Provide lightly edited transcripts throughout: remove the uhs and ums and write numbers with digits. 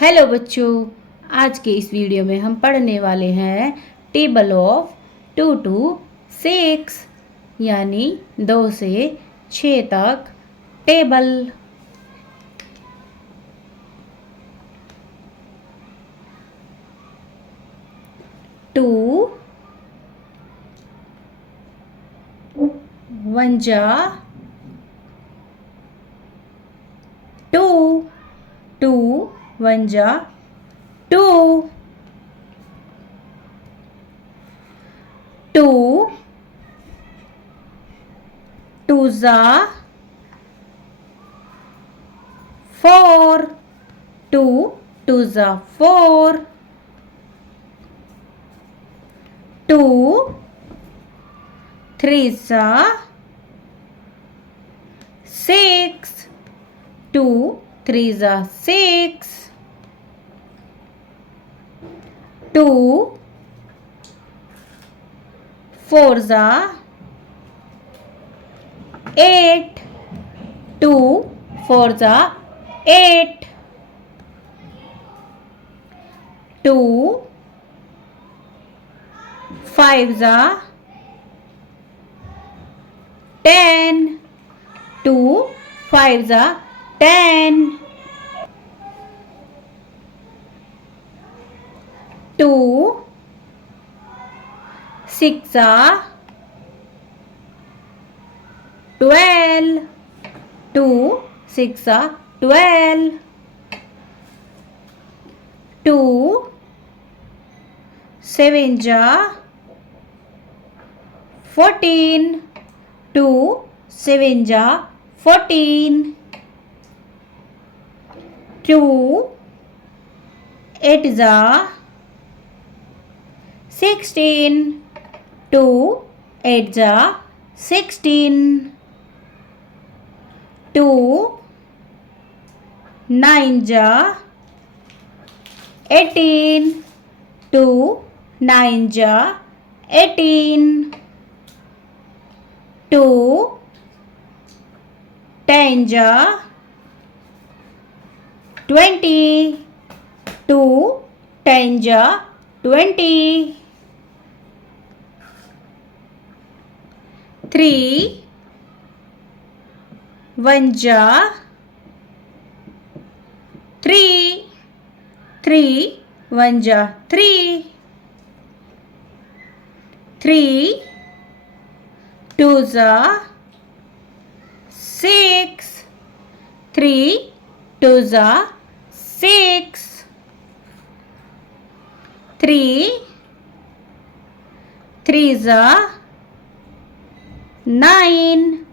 Hello बच्चों, आज के इस वीडियो में हम पढ़ने वाले हैं टेबल ऑफ 2 to 6 यानी 2 से 6 तक टेबल। 2 1 जा 2, 2 1 जा 2, 2 2 जा 4, 2 2 जा 4, 2 3 जा 6, 2 3 जा 6, 2 4 जा 8, 2 4 जा 8, 2 5 जा 10, 2 5 जा 10, 2 6 जा 12, 2 6 जा 12, 2 7 जा 14, 2 7 जा 14, 2 8 जा 16, 2 8 जा 16, 2 9 जा 18, 2 9 जा 18, 2 10 जा 20, 2 10 जा 20, 3 1 जा 3, 3 1 जा 3, 3 2 जा 6, 3 2 जा 6, 3 3 जा 9,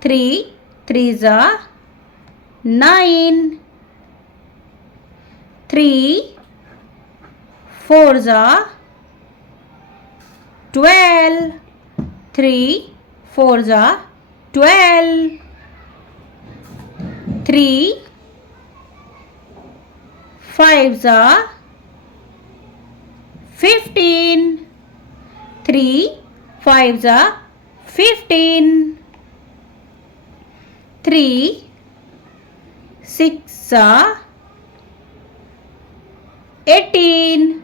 3 3 जा 9, 3 4 जा 12, 3 4 जा 12, 3 5 जा 15, 3 5 जा 15, 3 6 जा 18,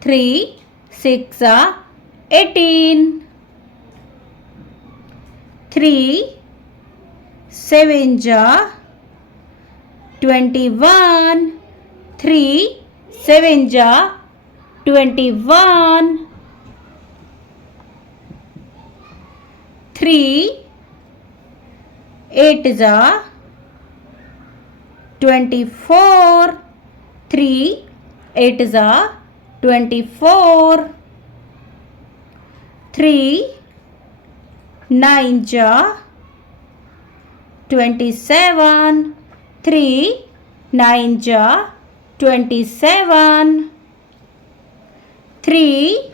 3 6 जा 18, 3 7 जा 21, 3 7 जा 21, 3 8 जा 24, 3 8 जा 24, 3 9 जा 27, 3 9 जा 27, 3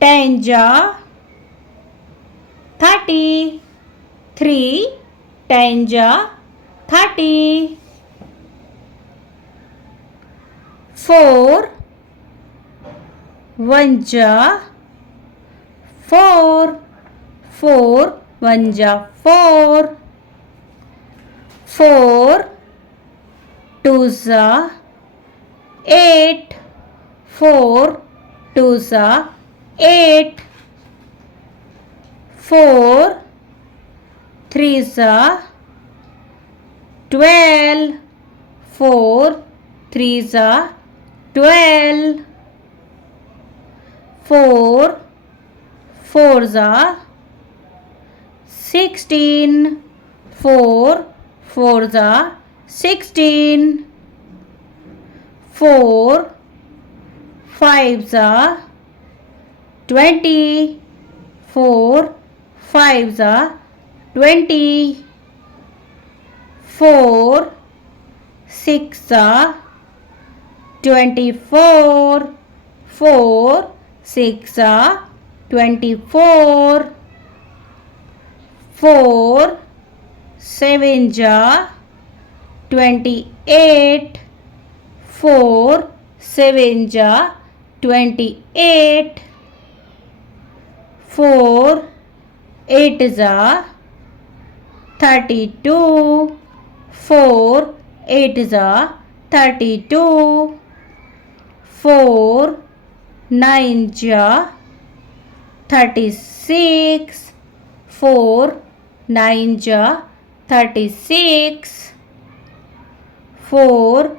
10 जा 30, 3 10 जा 30, 4 1 जा 4, 4 1 जा 4, 4 2 जा 8. 4 twos are 8. 4 threes are 12. 4 threes are 12. 4 fours are 16. 4 fours are 16. 4 fives are 20. 4 fives are 20. 4 six are 24. 4 six are 24. 4 sevens are 28. 4 sevens are 28. 4 eights are 32. 4 eights are 32. 4 nines are 36. 4 nines are 36. 4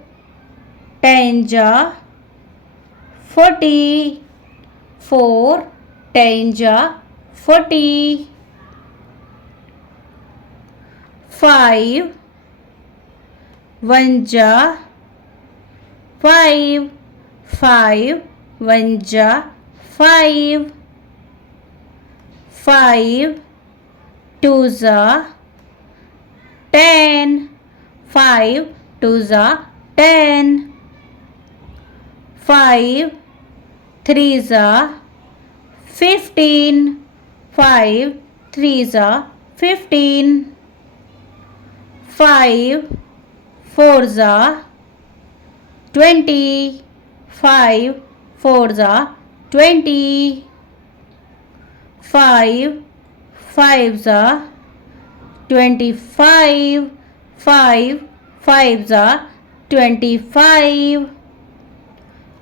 tens are 40. 4 tens are 40. 5 ones are 5. 5 ones are 5. 5 twos are 10. 5 twos are 10. 5 threes are 15. 5 threes are 15. 5 fours are 20. 5 fours are 20. 5 fives are 25. 5 fives are 25.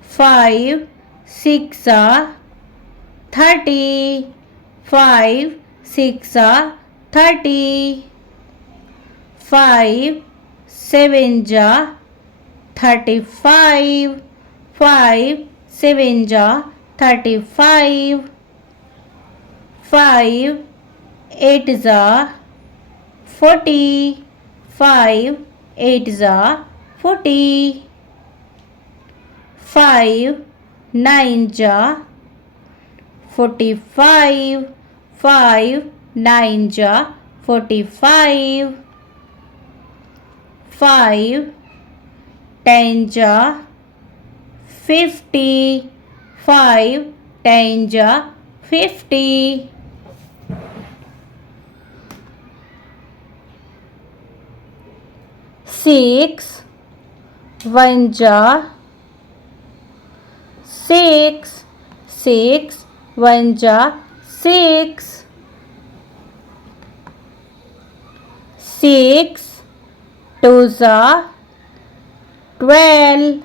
5 six are 30. 5 six are 30. 5 sevens are 35. 5 sevens are 35. 5 eights are 40. 5 eights are 40. 5 nines are 45. 5 nines are 45. 5 tens are 50. 5 tens are 50. 6 ones are 6. 6 ones are 6. 6 twos are 12.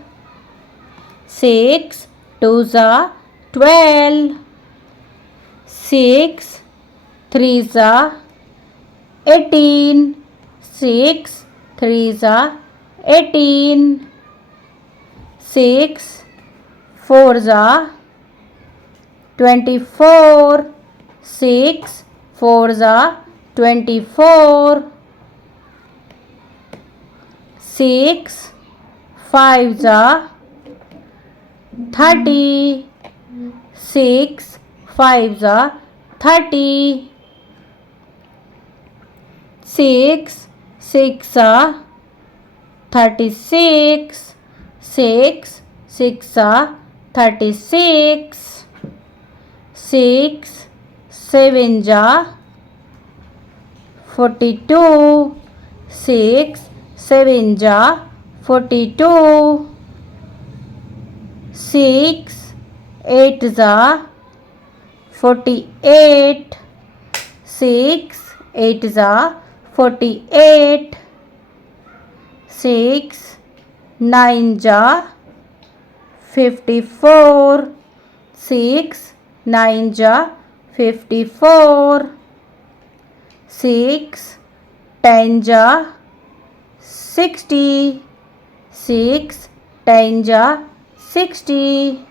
6 twos are 12. 6 threes are 18. 6 threes are 18. 6 fours are 24. 6 fours are 24. 6 fives are 30. 6 fives are 30. 6 six are 36. 6 six are 36. 6 sevens are 42. 6 sevens are 42. 6 eights are 48. 6 eights are 48. 6 nines are 54, 6 9 जा 54, 6 10 जा 60, 6 10 जा 60.